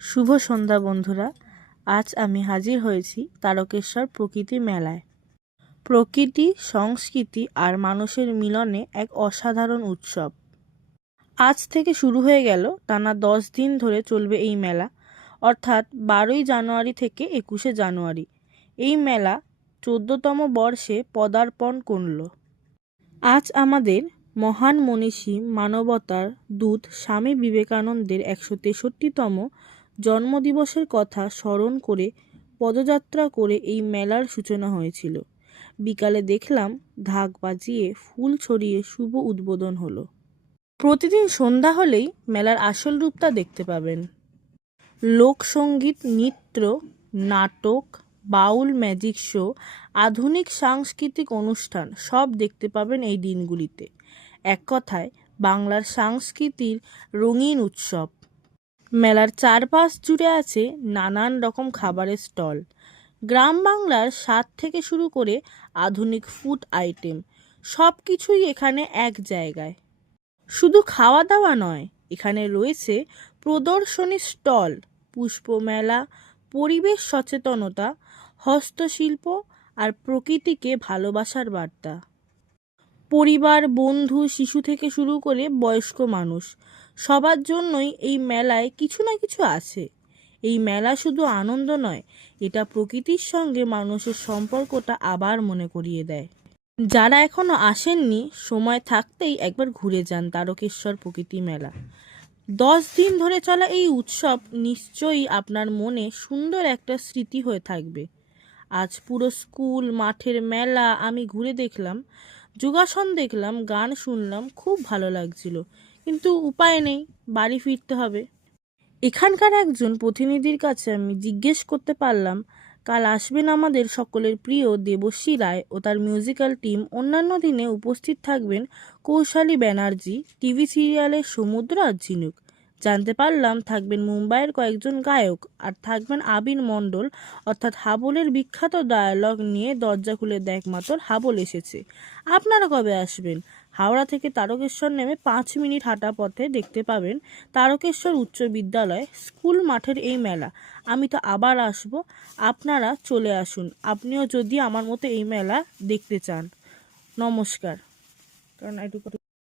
শুভ সন্ধ্যা বন্ধুরা। আজ আমি হাজির হয়েছি তারকেশ্বর প্রকৃতি মেলায়। প্রকৃতি, সংস্কৃতি আর মানুষের মিলনে এক অসাধারণ উৎসব। আজ থেকে শুরু হয়ে গেল, টানা 10 দিন ধরে চলবে এই মেলা, অর্থাৎ 12ই জানুয়ারি থেকে 21শে জানুয়ারি। এই মেলা 14তম বর্ষে পদার্পণ করল। আজ আমাদের মহান মনীষী, মানবতার দূত স্বামী বিবেকানন্দের 163তম জন্মদিবসের কথা স্মরণ করে পদযাত্রা করে এই মেলার সূচনা হয়েছিল। বিকালে দেখলাম ঢাক বাজিয়ে, ফুল ছড়িয়ে শুভ উদ্বোধন হলো। প্রতিদিন সন্ধ্যা হলেই মেলার আসল রূপটা দেখতে পাবেন। লোকসঙ্গীত, নৃত্য, নাটক, বাউল, ম্যাজিক শো, আধুনিক সাংস্কৃতিক অনুষ্ঠান সব দেখতে পাবেন এই দিনগুলিতে। এক কথায় বাংলার সংস্কৃতির রঙিন উৎসব। মেলার চারপাশ জুড়ে আছে নানান রকম খাবারের স্টল। গ্রাম বাংলার স্বাদ থেকে শুরু করে আধুনিক ফুড আইটেম, সব কিছুই এখানে এক জায়গায়। শুধু খাওয়া দাওয়া নয়, এখানে রয়েছে প্রদর্শনী স্টল, পুষ্প মেলা, পরিবেশ সচেতনতা, হস্তশিল্প আর প্রকৃতিকে ভালোবাসার বার্তা। পরিবার, বন্ধু, শিশু থেকে শুরু করে বয়স্ক মানুষ, সবার জন্যই এই মেলায় কিছু না কিছু আছে। এই মেলা শুধু আনন্দ নয়, এটা প্রকৃতির সঙ্গে মানুষের সম্পর্কটা আবার মনে করিয়ে দেয়। যারা এখনো আসেননি, সময় থাকতেই একবার ঘুরে যান তারকেশ্বর প্রকৃতি মেলা। 10 দিন ধরে চলা এই উৎসব নিশ্চয়ই আপনার মনে সুন্দর একটা স্মৃতি হয়ে থাকবে। আজ পুরো স্কুল মাঠের মেলা আমি ঘুরে দেখলাম, যোগাসন দেখলাম, গান শুনলাম, খুব ভালো লাগছিল। কিন্তু উপায় নেই, বাড়ি ফিরতে হবে। এখানকার একজন প্রতিনিধির কাছে আমি জিজ্ঞেস করতে পারলাম, কাল আসবেন আমাদের সকলের প্রিয় দেবশ্রী রায় ও তার মিউজিক্যাল টিম। অন্যান্য দিনে উপস্থিত থাকবেন কৌশালী ব্যানার্জি, টিভি সিরিয়ালের সমুদ্র আর ঝিনুক। জানতে পারলাম থাকবেন মুম্বাইয়ের কয়েকজন গায়ক, আর থাকবেন আবির মণ্ডল, অর্থাৎ হাবলের বিখ্যাত ডায়ালগ নিয়ে দরজা খুলে দেখ মাতর হাবল এসেছে। আপনারা কবে আসবেন? হাওড়া থেকে তারকেশ্বর নেমে 5 মিনিট হাঁটা পথে দেখতে পাবেন তারকেশ্বর উচ্চ বিদ্যালয় স্কুল মাঠের এই মেলা। আমি তো আবার আসব, আপনারা চলে আসুন আপনিও যদি আমার মতো এই মেলা দেখতে চান। নমস্কার। কারণ